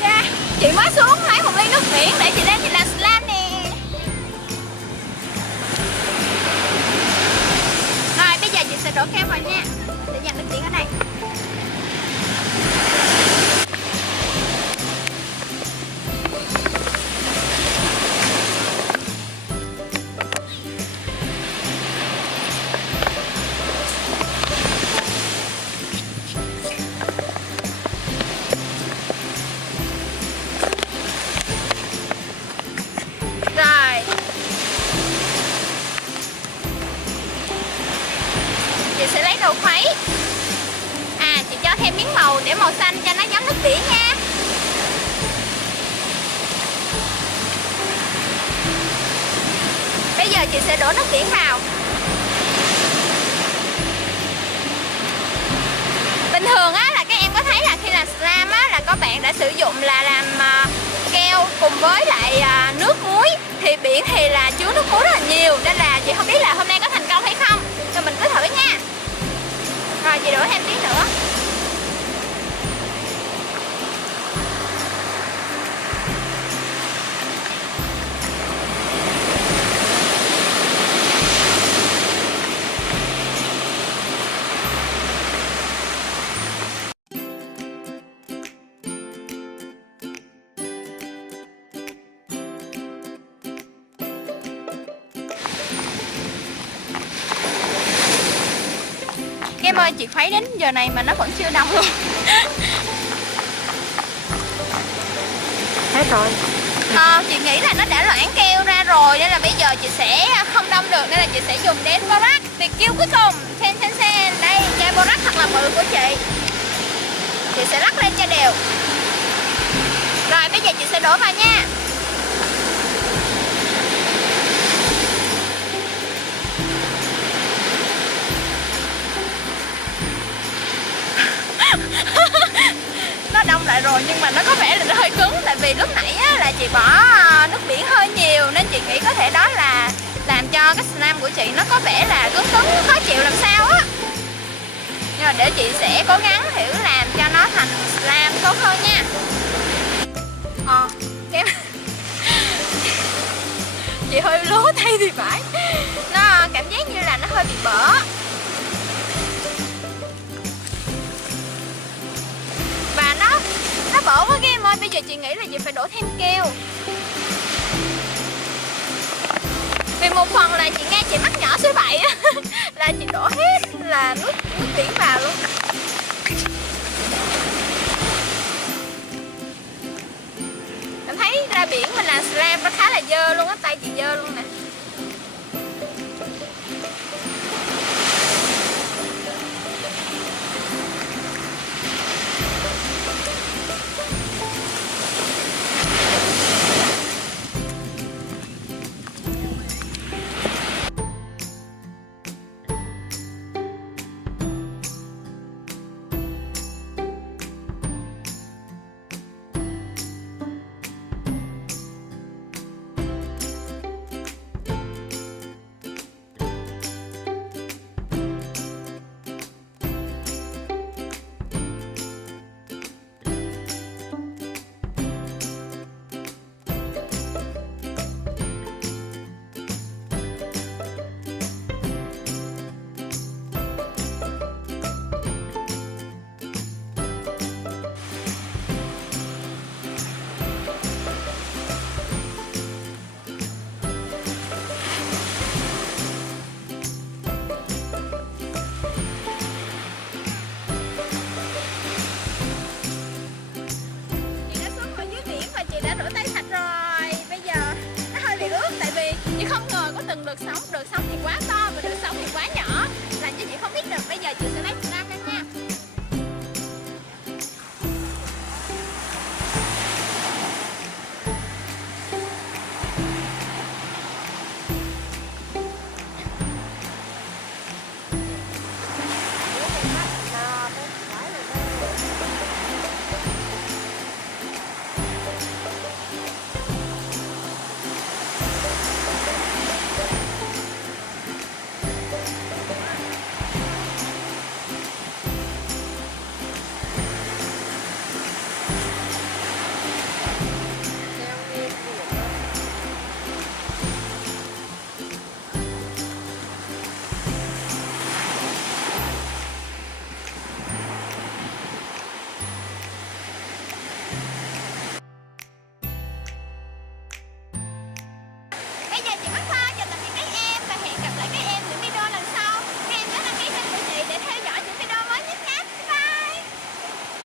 Yeah, chị mới xuống lấy một ly nước biển để chị lên chị làm slam nè. Rồi bây giờ chị sẽ đổ kem vào nha, để nhận nước biển ở đây. Chị sẽ lấy đồ khuấy. Chị cho thêm miếng màu để màu xanh cho nó giống nước biển nha. Bây giờ chị sẽ đổ nước biển vào. Bình thường á là các em có thấy là khi làm slam á là có bạn đã sử dụng là làm keo cùng với lại nước muối. Thì biển thì là chứa nước muối rất là nhiều, nên là chị không biết là hôm nay có thành công hay không. Rồi mình cứ thử nha. Rồi chị đổ thêm tí nữa. Em ơi, chị khuấy đến giờ này mà nó vẫn chưa đông luôn. Hết rồi. Chị nghĩ là nó đã loãng keo ra rồi, nên là bây giờ chị sẽ không đông được, nên là chị sẽ dùng đến borax. Tuyệt chiêu cuối cùng, sen. Đây, chai borax thật là bự của chị. Chị sẽ lắc lên cho đều. Rồi bây giờ chị sẽ đổ vào nha. Nó đông lại rồi nhưng mà nó có vẻ là nó hơi cứng. Tại vì lúc nãy á, là chị bỏ nước biển hơi nhiều, nên chị nghĩ có thể đó là làm cho cái slam của chị nó có vẻ là cứng khó chịu làm sao á. Nhưng mà để chị sẽ cố gắng thử làm cho nó thành slam tốt hơn nha. Kem chị hơi lố tay thì phải. Nó cảm giác như là nó hơi bị bở. Và nó bở quá em ơi. Bây giờ chị nghĩ là chị phải đổ thêm keo. Vì một phần là chị nghe chị mắc nhỏ số 7 á, là chị đổ hết là nước